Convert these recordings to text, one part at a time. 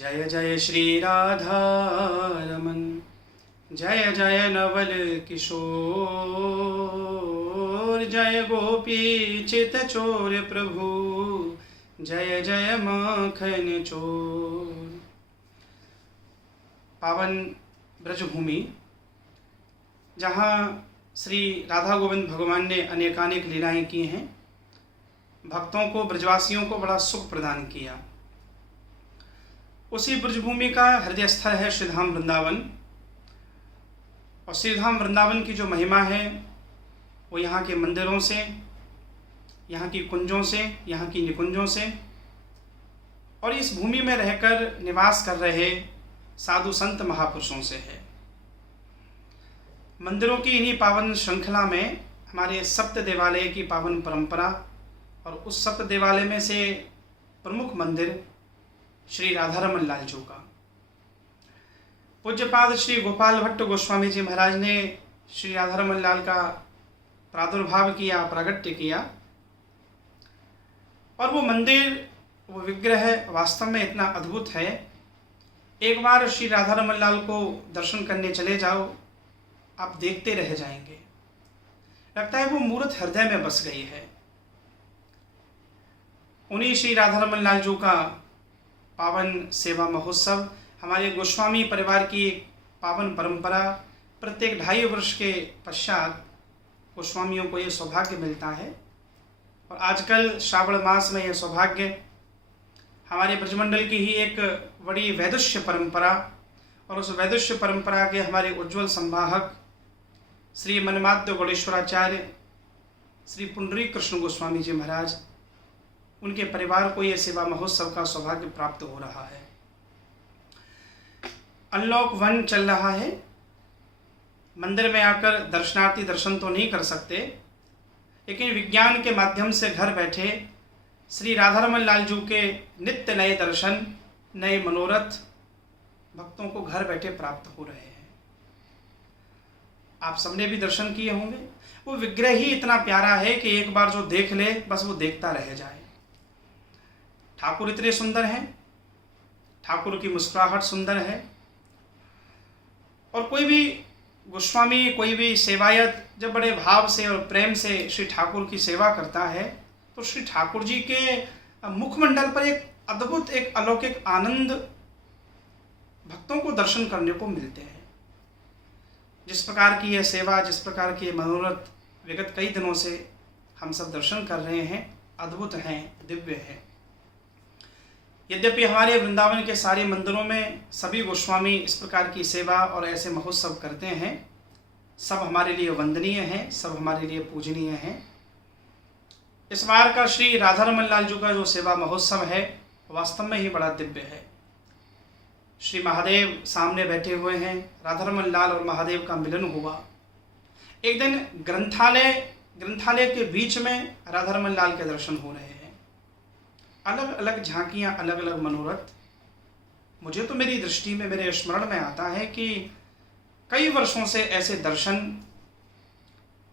जय जय श्री राधा रमन, जय जय नवल किशोर, जय गोपी चित चोर प्रभु, जय जय माखन चोर। पावन ब्रजभूमि, जहाँ श्री राधा गोविंद भगवान ने अनेकानेक लीलाएं की हैं, भक्तों को, ब्रजवासियों को बड़ा सुख प्रदान किया, उसी ब्रजभूमि का हृदय स्थल है श्रीधाम वृंदावन। और श्रीधाम वृंदावन की जो महिमा है वो यहाँ के मंदिरों से, यहाँ की कुंजों से, यहाँ की निकुंजों से और इस भूमि में रहकर निवास कर रहे साधु संत महापुरुषों से है। मंदिरों की इन्हीं पावन श्रृंखला में हमारे सप्त देवालय की पावन परंपरा, और उस सप्त देवालय में से प्रमुख मंदिर श्री राधारमण लाल जी का। पूज्यपाद श्री गोपाल भट्ट गोस्वामी जी महाराज ने श्री राधारमण लाल का प्रादुर्भाव किया, प्रागट्य किया, और वो मंदिर, वो विग्रह वास्तव में इतना अद्भुत है। एक बार श्री राधारमण लाल को दर्शन करने चले जाओ, आप देखते रह जाएंगे, लगता है वो मूर्त हृदय में बस गई है। उन्हीं श्री राधारमण लाल जी का पावन सेवा महोत्सव, हमारे गोस्वामी परिवार की एक पावन परंपरा, प्रत्येक 2.5 वर्ष के पश्चात गोस्वामियों को ये सौभाग्य मिलता है। और आजकल श्रावण मास में यह सौभाग्य हमारे ब्रजमंडल की ही एक बड़ी वैदुष्य परंपरा, और उस वैदुष्य परंपरा के हमारे उज्ज्वल संवाहक श्री मनमाद्य गौड़ेश्वराचार्य श्री पुंडरीक कृष्ण गोस्वामी जी महाराज, उनके परिवार को यह सेवा महोत्सव का सौभाग्य प्राप्त हो रहा है। अनलॉक 1 चल रहा है। मंदिर में आकर दर्शनार्थी दर्शन तो नहीं कर सकते, लेकिन विज्ञान के माध्यम से घर बैठे श्री राधारमण लाल जी के नित्य नए दर्शन, नए मनोरथ भक्तों को घर बैठे प्राप्त हो रहे हैं। आप सबने भी दर्शन किए होंगे। वो विग्रह ही इतना प्यारा है कि एक बार जो देख ले बस वो देखता रह जाए। ठाकुर इतने सुंदर हैं, ठाकुर की मुस्कुराहट सुंदर है, और कोई भी गोस्वामी, कोई भी सेवायत जब बड़े भाव से और प्रेम से श्री ठाकुर की सेवा करता है तो श्री ठाकुर जी के मुखमंडल पर एक अद्भुत, एक अलौकिक आनंद भक्तों को दर्शन करने को मिलते हैं। जिस प्रकार की यह सेवा, जिस प्रकार की मनोरथ विगत कई दिनों से हम सब दर्शन कर रहे हैं, अद्भुत हैं, दिव्य हैं। यद्यपि हमारे वृंदावन के सारे मंदिरों में सभी गोस्वामी इस प्रकार की सेवा और ऐसे महोत्सव करते हैं, सब हमारे लिए वंदनीय हैं, सब हमारे लिए पूजनीय हैं। इस बार का श्री राधारमण लाल जी का जो सेवा महोत्सव है वास्तव में ही बड़ा दिव्य है। श्री महादेव सामने बैठे हुए हैं, राधारमण लाल और महादेव का मिलन हुआ। एक दिन ग्रंथालय के बीच में राधारमण लाल के दर्शन हो रहे हैं। अलग अलग झांकियाँ, अलग अलग मनोरथ। मुझे तो मेरी दृष्टि में, मेरे स्मरण में आता है कि कई वर्षों से ऐसे दर्शन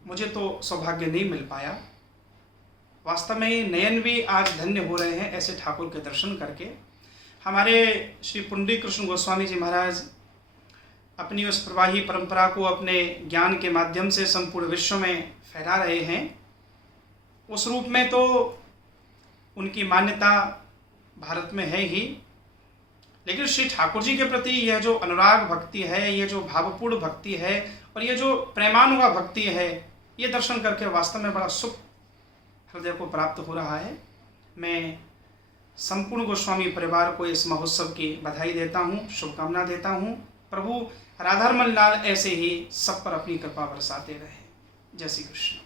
मुझे तो सौभाग्य नहीं मिल पाया। वास्तव में नयन भी आज धन्य हो रहे हैं ऐसे ठाकुर के दर्शन करके। हमारे श्री पुंडरीक कृष्ण गोस्वामी जी महाराज अपनी उस प्रवाही परंपरा को अपने ज्ञान के माध्यम से संपूर्ण विश्व में फैला रहे हैं। उस रूप में तो उनकी मान्यता भारत में है ही, लेकिन श्री ठाकुर जी के प्रति यह जो अनुराग भक्ति है, ये जो भावपूर्ण भक्ति है और ये जो प्रेमानुगा भक्ति है, ये दर्शन करके वास्तव में बड़ा सुख हृदय को प्राप्त हो रहा है। मैं संपूर्ण गोस्वामी परिवार को इस महोत्सव की बधाई देता हूँ, शुभकामना देता हूँ। प्रभु राधारमण लाल ऐसे ही सब पर अपनी कृपा बरसाते रहे। जय श्री कृष्ण।